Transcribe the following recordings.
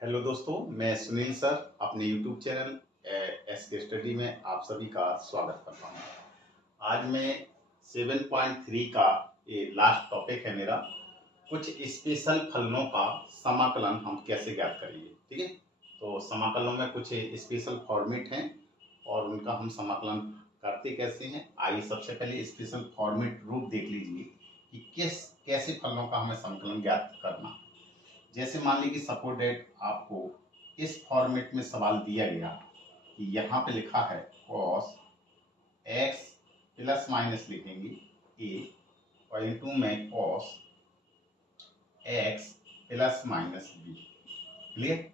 Hello दोस्तों, मैं Sunil sir अपने YouTube चैनल एसके स्टडी में आप सभी का स्वागत करता हूँ। आज मैं 7.3 का ये लास्ट टॉपिक है मेरा, कुछ स्पेशल फलनों का समाकलन हम कैसे ज्ञात करेंगे। ठीक है, तो समाकलों में कुछ स्पेशल फॉर्मेट हैं और उनका हम समाकलन करते कैसे हैं। आइए सबसे पहले स्पेशल फॉर्मेट रूप देख लीजिए कि कैसे फलनों का हमें समाकलन ज्ञात करना। जैसे मान लीजिए सपोज डेट आपको इस फॉर्मेट में सवाल दिया गया कि यहाँ पे लिखा है cos x प्लस माइनस लिखेंगे a और इनटू में cos x plus minus b। Clear,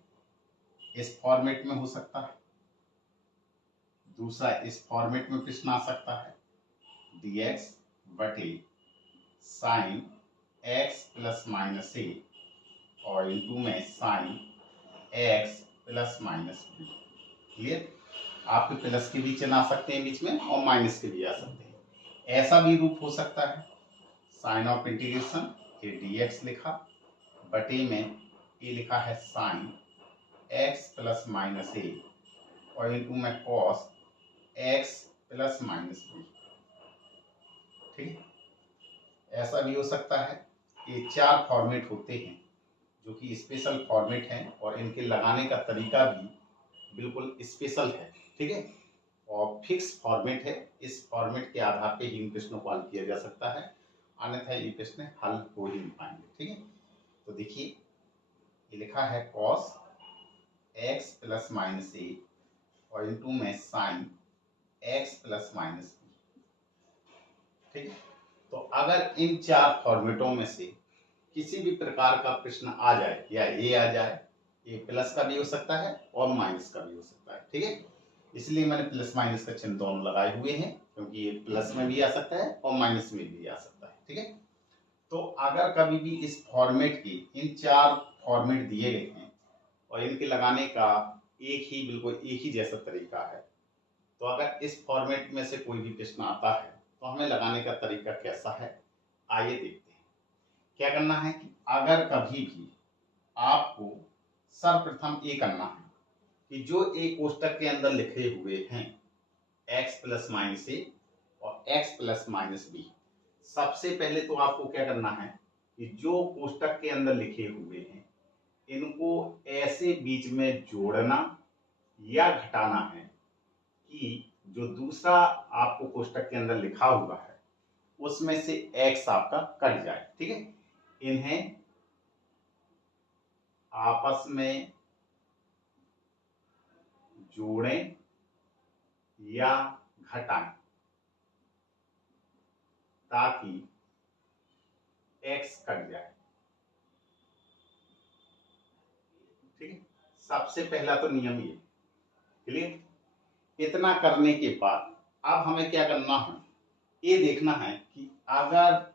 इस फॉर्मेट में हो सकता है। दूसरा, इस फॉर्मेट में प्रश्न आ सकता है dx बटे sine x plus minus a और इनटू में sine x plus minus B. Clear, आपके प्लस के भी चिन्ह आ सकते हैं बीच में और माइनस के भी आ सकते हैं। ऐसा भी रूप हो सकता है साइन ऑफ इंटीग्रेशन ये dx लिखा बटे में ये लिखा है sine x plus minus A और इनटू में cos x plus minus B. ठीक, ऐसा भी हो सकता है। ये चार फॉर्मेट होते हैं जो कि स्पेशल फॉर्मेट हैं और इनके लगाने का तरीका भी बिल्कुल स्पेशल है। ठीक है, और फिक्स फॉर्मेट है। इस फॉर्मेट के आधार पे ही इन प्रश्नों को हल किया जा सकता है, अन्यथा ये प्रश्न हल हो ही नहीं पाएंगे। ठीक है, तो देखिए ये लिखा है cos x plus minus A और इनटू में sine x plus minus B. ठीक है, तो अगर इन चार फॉर्मेटों में से किसी भी प्रकार का प्रश्न आ जाए या ये आ जाए, ये प्लस का भी हो सकता है और माइनस का भी हो सकता है। ठीक है, इसलिए मैंने प्लस माइनस का चिन्ह दोनों लगाए हुए हैं क्योंकि ये प्लस में भी आ सकता है और माइनस में भी आ सकता है। ठीक है, तो अगर कभी भी इस फॉर्मेट की इन चार फॉर्मेट दिए गए हैं और इनके लगाने का बिल्कुल एक ही जैसा तरीका है, तो अगर इस फॉर्मेट में से कोई भी प्रश्न आता है तो हमें लगाने का तरीका कैसा है, आइए देखते हैं। क्या करना है कि अगर कभी भी आपको सर्वप्रथम ये करना है कि जो एक कोष्टक के अंदर लिखे हुए हैं x प्लस माइनस ए और x प्लस माइनस बी, सबसे पहले तो आपको क्या करना है कि जो कोष्टक के अंदर लिखे हुए हैं इनको ऐसे बीच में जोड़ना या घटाना है कि जो दूसरा आपको कोष्टक के अंदर लिखा हुआ है उसमें से x आपका कट जाए। ठीक है, इन्हें आपस में जोड़ें या घटाएं ताकि x कट जाए। ठीक है, सबसे पहला तो नियम ये। क्लियर, इतना करने के बाद अब हमें क्या करना है, ये देखना है कि अगर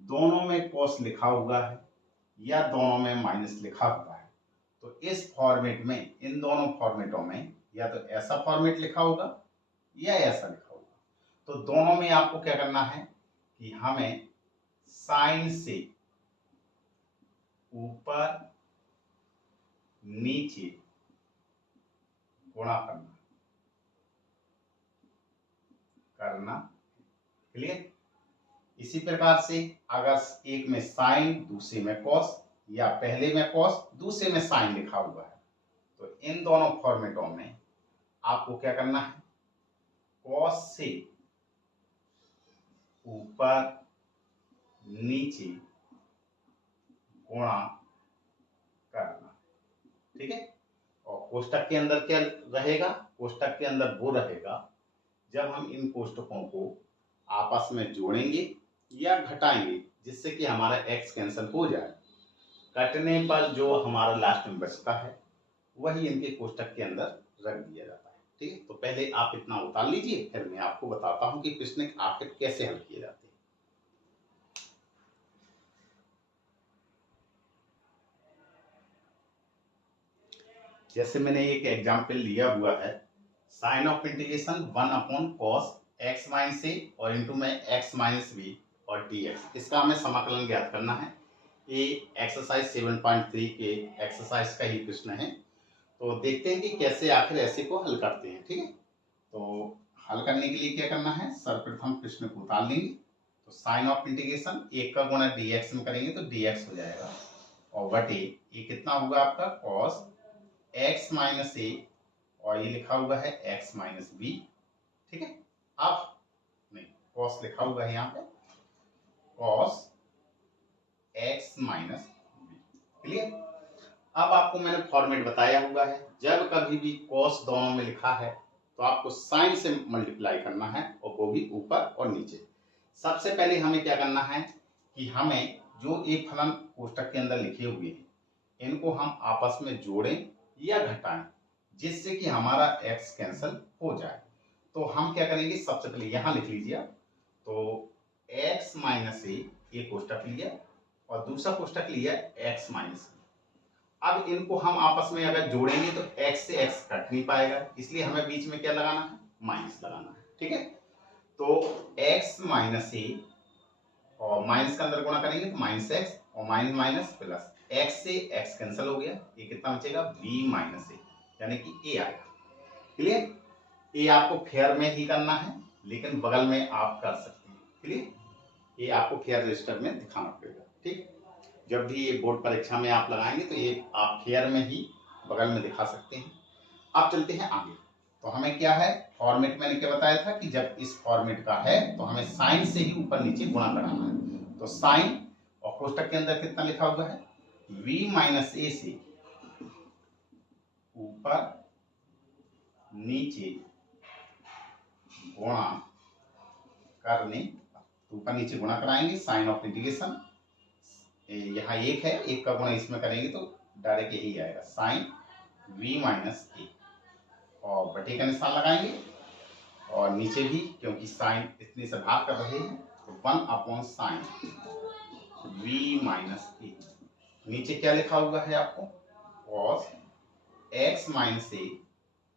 दोनों में cos लिखा हुआ है या दोनों में माइनस लिखा हुआ है तो इस फॉर्मेट में, इन दोनों फॉर्मेटों में या तो ऐसा फॉर्मेट लिखा होगा या ऐसा लिखा होगा। तो दोनों में आपको क्या करना है कि हमें साइन से ऊपर नीचे गुणा करना। क्लियर, इसी प्रकार से अगर एक में साइन दूसरे में कॉस या पहले में कॉस दूसरे में साइन लिखा हुआ है तो इन दोनों फॉर्मेटों में आपको क्या करना है, कॉस से ऊपर नीचे गुणा करना। ठीक है, और कोष्टक के अंदर क्या रहेगा, कोष्टक के अंदर वो रहेगा जब हम इन कोष्टकों को आपस में जोड़ेंगे या घटाएंगे जिससे कि हमारा x कैंसिल हो जाए। कटने पर जो हमारा लास्ट में बचता है वही इनके कोष्टक के अंदर रख दिया जाता है। ठीक है, तो पहले आप इतना उतार लीजिए, फिर मैं आपको बताता हूं कि प्रश्न आखिर कैसे हल किए जाते हैं। जैसे मैंने एक एग्जाम्पल लिया हुआ है, sign of integration 1/cos x minus A और इंटू में x माइनस बी और dx, इसका हमें समाकलन ज्ञात करना है। ये एक्सरसाइज 7.3 के एक्सरसाइज का ही प्रश्न है। तो देखते हैं कि कैसे आखिर ऐसे को हल करते हैं। ठीक है, तो हल करने के लिए क्या करना है, सर्वप्रथम प्रश्न को उतार लेंगे। तो साइन ऑफ इंटीग्रेशन 1 का गुणा dx में करेंगे तो dx हो जाएगा, और बटे ये कितना होगा आपका cos x माइनस ए, और ये लिखा हुआ है x माइनस बी। ठीक है, अब नहीं, cos लिखा हुआ है यहाँ पे, cos x minus B. Clear. अब आपको मैंने फॉर्मेट बताया हुआ है, जब कभी भी cos दोनों में लिखा है तो आपको साइन से मल्टीप्लाई करना है, और वो भी ऊपर और नीचे। सबसे पहले हमें क्या करना है कि हमें जो एक फलन कोष्टक के अंदर लिखे हुए हैं इनको हम आपस में जोड़ें या घटाएं, जिससे कि हमारा x कैंसिल हो जाए। तो हम क्या करेंगे, सबसे पहले यहां लिख लीजिए आप, तो x माइनस ए, ये कोष्टक लिया, और दूसरा कोष्टक लिया x माइनस। अब इनको हम आपस में अगर जोड़ेंगे तो x से x कट नहीं पाएगा, इसलिए हमें बीच में क्या लगाना है, माइनस लगाना है। ठीक है, तो x माइनस ए, और माइनस का अंदर गुणा करेंगे तो माइनस एक्स, और माइनस माइनस प्लस, x से x कैंसिल हो गया, ये कितना बचेगा, b माइनस ए, यानी कि a आएगा। क्लियर। ये आपको फेयर में ही करना है, लेकिन बगल में आप कर सकते हैं। क्लियर, ये आपको फेयर रजिस्टर में दिखाना पड़ेगा। ठीक, जब भी ये बोर्ड परीक्षा में आप लगाएंगे तो ये आप फेयर में ही बगल में दिखा सकते हैं। अब चलते हैं आगे। तो हमें क्या है, फॉर्मेट मैंने क्या बताया था कि जब इस फॉर्मेट का है तो हमें साइन से ही ऊपर नीचे गुणा कराना है। तो साइन, और कोष्टक के अंदर कितना लिखा हुआ है, v माइनस ए से ऊपर नीचे गुणा करने, तो ऊपर नीचे गुणा कराएंगे, साइन ऑफ इंटीग्रेशन, यहाँ एक है, एक का गुणा इसमें करेंगे तो डायरेक्ट यही आएगा, साइन v माइनस ए, और बटे का निशान लगाएंगे, और नीचे भी क्योंकि साइन इतने से भाग कर रहे हैं तो 1 अपॉन साइन v माइनस ए। नीचे क्या लिखा हुआ है आपको, cos x माइनस ए,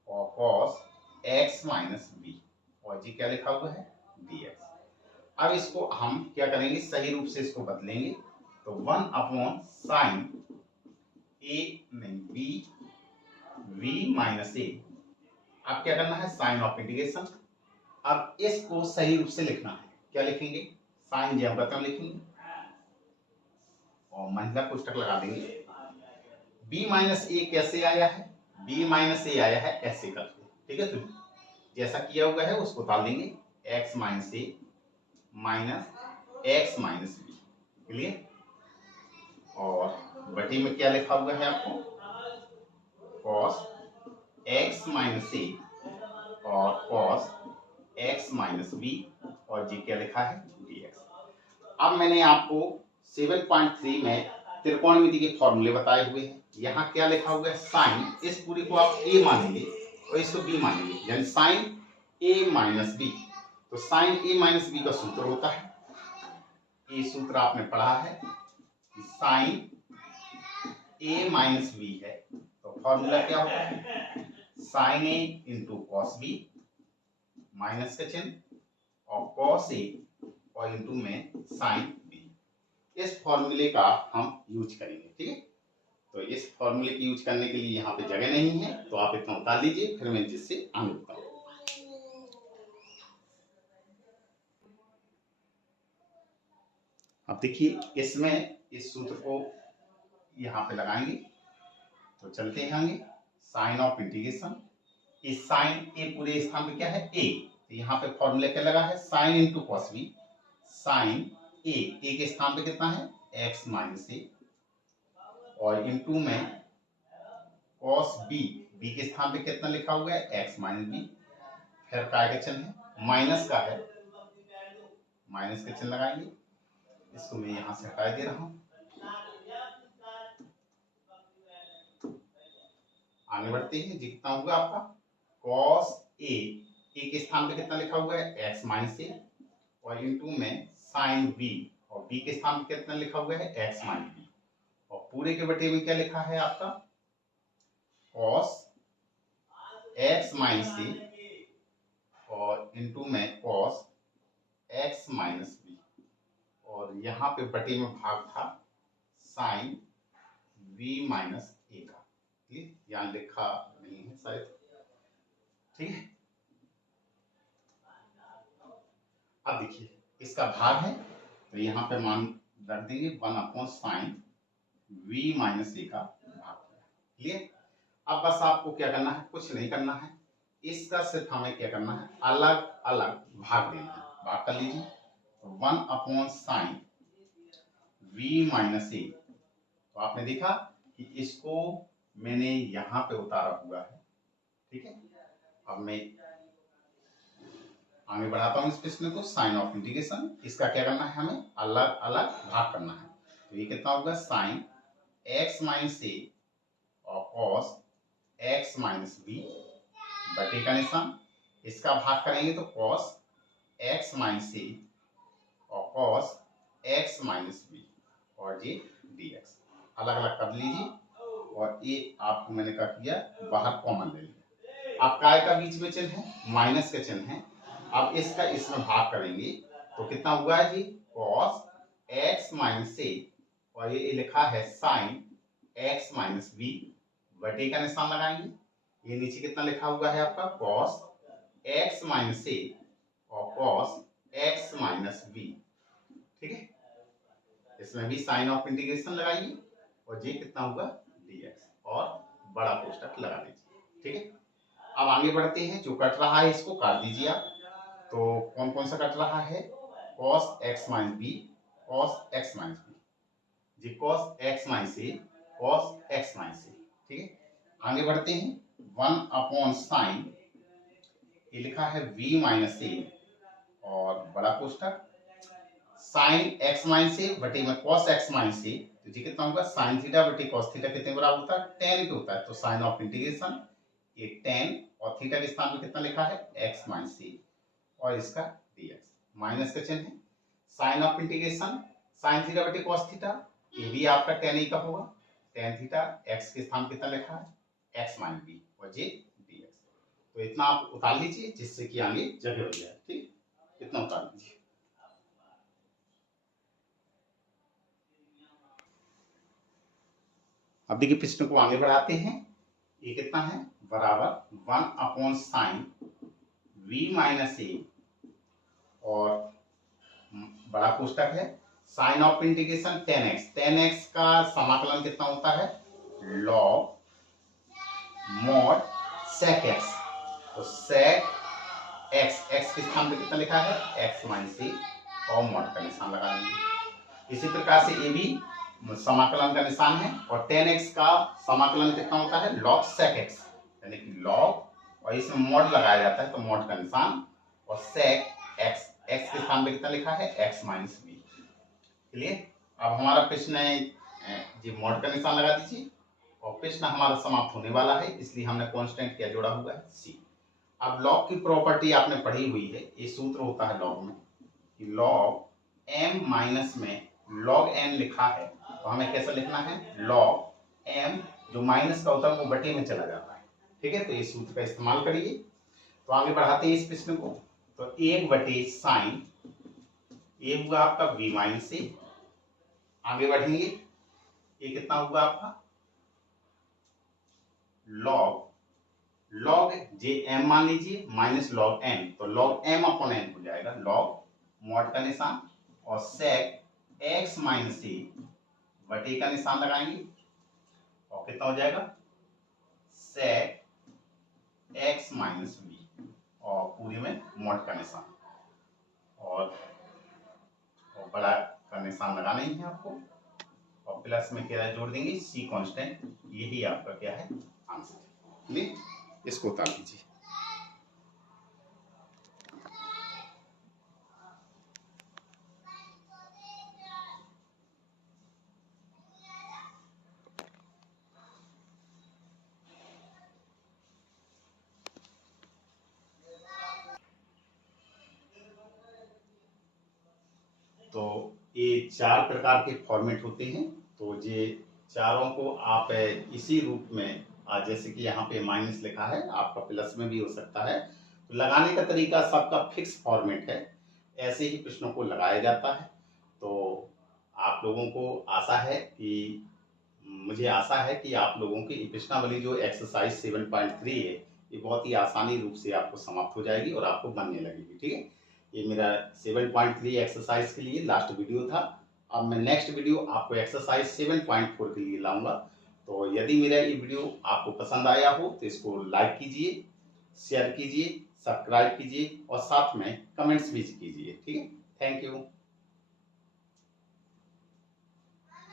और cos x माइनस बी, और जी क्या लिखा हुआ है, dx। अब इसको हम क्या करेंगे, सही रूप से इसको बदलेंगे, तो 1 अपॉन साइन ए नहीं बी v माइनस ए। अब क्या करना है, साइन ऑफ इंटीग्रेशन। अब इसको सही रूप से लिखना है, क्या लिखेंगे, साइन ज्यामिति लिखेंगे, और महिला कोष्टक लगा देंगे। b माइनस ए कैसे आया है, b माइनस ए आया है ऐसे करके। ठीक है, तो जैसा किया हुआ है उसको डाल देंगे, x minus A minus X minus B. Clear. और बटी में क्या लिखा हुआ है आपको, cos x माइनस ए और cos x माइनस बी, और जी क्या लिखा है, dx। अब मैंने आपको 7.3 में त्रिकोणमिति के फॉर्मूले बताए हुए हैं। यहाँ क्या लिखा हुआ है, साइन, इस पूरी को आप a मानेंगे और इसको b मानेंगे, यानी साइन a माइनस बी। तो साइन a माइनस बी का सूत्र होता है, ये सूत्र आपने पढ़ा है कि साइन a माइनस बी है, तो फॉर्मूला क्या होता है, sine a into cos B, minus का चिन्ह, और कॉस a और इंटू में साइन बी। इस फॉर्मूले का हम यूज करेंगे। ठीक है, तो इस फॉर्मूले की यूज करने के लिए यहाँ पे जगह नहीं है, तो आप इतना उतार लीजिए, फिर मैं जिससे आगे बताऊँ। अब देखिए, इसमें इस सूत्र को यहाँ पे लगाएंगे, तो चलते हैं आगे। साइन ऑफ इंटीग्रेशन, इस साइन ए पूरे स्थान पे क्या है, ए, तो यहाँ पे फॉर्मूला क्या लगा है, sine into cos B, sine A के स्थान पे कितना है, एक्स माइनस ए, और इंटू में कॉस बी, बी के स्थान पे कितना लिखा हुआ है, एक्स माइनस बी, फिर काय का चिन्ह है, माइनस का है, माइनस का चिन्ह लगाएंगे, इसको मैं यहां से हटा दे रहा हूं। आगे बढ़ते हैं, जी कितना होगा आपका, कॉस ए के स्थान पे कितना लिखा हुआ है, एक्स माइनस ए, और इंटू में साइन बी, और बी के स्थान पे कितना लिखा हुआ है, एक्स माइनस बी, और पूरे के बटे में क्या लिखा है आपका, कॉस एक्स माइनस ए, और इंटू में कॉस एक्स माइनस बी, और यहाँ पे बटे में भाग था साइन v माइनस ए का। ठीक, यहाँ लिखा नहीं है शायद। ठीक है, अब देखिए इसका भाग है तो यहाँ पे मान रख देंगे 1/sin v माइनस ए का भाग। क्लियर? अब बस आपको क्या करना है, कुछ नहीं करना है, इसका सिर्फ हमें क्या करना है, अलग अलग भाग देना है। भाग कर लीजिए, 1/sin v माइनस ए। तो आपने देखा कि इसको मैंने यहाँ पे उतारा हुआ है। ठीक है, अब मैं आगे बढ़ाता हूँ इस प्रश्न को। साइन ऑफ इंटीग्रेशन, इसका क्या करना है, हमें अलग अलग भाग करना है। तो ये कितना होगा, साइन x माइनस ए और कॉस x माइनस बी बटे का निशान, इसका भाग करेंगे तो कॉस x माइनस ए और कॉस x माइनस बी और ये dx अलग अलग कर लीजिए। और ये आपको मैंने क्या किया, बाहर कॉमन ले लिया। अब काय का बीच में चिन्ह है, माइनस का चिन्ह है। अब इसका इसमें भाग करेंगे तो कितना हुआ है जी, cos x माइनस ए और ये लिखा है sin x माइनस बी बटे का निशान लगाएंगे। ये नीचे कितना लिखा हुआ है आपका, cos x माइनस ए और cos x माइनस बी। ठीक है, इसमें भी साइन ऑफ इंटीग्रेशन लगाइए और ये कितना हुआ, dx और बड़ा कोष्टक लगा दीजिए। ठीक है, अब आगे बढ़ते हैं। जो कट रहा है इसको काट दीजिए आप। तो कौन कौन सा कट रहा है, cos x minus B, cos x minus B, जी cos x minus A, cos x minus A. ठीक है, आगे बढ़ते हैं। 1/sin, ये लिखा है v माइनस ए और बड़ा कोष्टक sin x माइनस ए बटे में cos x माइनस ए। तो जी कितना होगा, sin थीटा बटे cos थीटा कितने बराबर होता है, tan के होता है। तो साइन ऑफ इंटीग्रेशन, ये tan और थीटा के स्थान में कितना लिखा है, x माइनस ए और इसका dx, माइनस का चिन्ह है। Sign of integration sin theta बटे cos थीटा, ये भी आपका tan का होगा। tan थीटा x के स्थान कितना लिखा है, x माइनस बी और ये dx। तो इतना आप उतार लीजिए जिससे कि आगे जगह हो जाए। ठीक, इतना उतार लीजिए। अब देखिए प्रश्न को आगे बढ़ाते हैं। ये कितना है, बराबर 1/sin v माइनस ए और बड़ा कोष्टक है sign of integration tan x। tan x का समाकलन कितना होता है, log mod sec x। तो sec x, x के स्थान पे कितना लिखा है, x माइनस ए और mod का निशान लगा देंगे। इसी प्रकार से ये भी समाकलन का निशान है और tan x का समाकलन कितना होता है, log sec x, यानी कि log और इसमें mod लगाया जाता है तो mod का निशान और sec x, x के स्थान पे कितना लिखा है, x माइनस बी। क्लियर? अब हमारा प्रश्न है, जी mod का निशान लगा दीजिए और प्रश्न हमारा समाप्त होने वाला है, इसलिए हमने कांस्टेंट क्या जोड़ा हुआ है, c। अब log की प्रॉपर्टी आपने पढ़ी हुई है, ये सूत्र होता है log में कि log m माइनस में log n लिखा है तो हमें कैसा लिखना है, log m जो माइनस का होता है वो बटे में चला जाता है। ठीक है, तो ये सूत्र का इस्तेमाल करिए। तो आगे बढ़ाते हैं इस प्रश्न को। तो 1/sin, ये हुआ आपका v माइनस ए। आगे बढ़ेंगे, ये कितना हुआ आपका log जे m मान लीजिए माइनस log n, तो log m अपॉन n हो जाएगा, log mod का निशान और sec x माइनस ए बटे का निशान लगाएंगे और कितना हो जाएगा, sec x माइनस बी और पूरे में mod का निशान और बड़ा का निशान लगाना ही है आपको और प्लस में क्या जोड़ देंगे, c कांस्टेंट। यही आपका क्या है, आंसर। ले इसको उतार दीजिए। तो ये 4 प्रकार के फॉर्मेट होते हैं। तो ये चारों को आप इसी रूप में, जैसे कि यहाँ पे माइनस लिखा है, आपका प्लस में भी हो सकता है। तो लगाने का तरीका सबका फिक्स फॉर्मेट है, ऐसे ही प्रश्नों को लगाया जाता है। तो आप लोगों को आशा है कि मुझे आशा है कि आप लोगों की ये प्रश्नावली जो एक्सरसाइज 7.3 है ये बहुत ही आसानी रूप से आपको समाप्त हो जाएगी और आपको बनने लगेगी। ठीक है, ये मेरा 7.3 एक्सरसाइज के लिए लास्ट वीडियो था। अब मैं नेक्स्ट वीडियो आपको एक्सरसाइज 7.4 के लिए लाऊंगा। तो यदि मेरा ये वीडियो आपको पसंद आया हो तो इसको लाइक कीजिए, शेयर कीजिए, सब्सक्राइब कीजिए और साथ में कमेंट्स भी कीजिए। ठीक है, थैंक यू।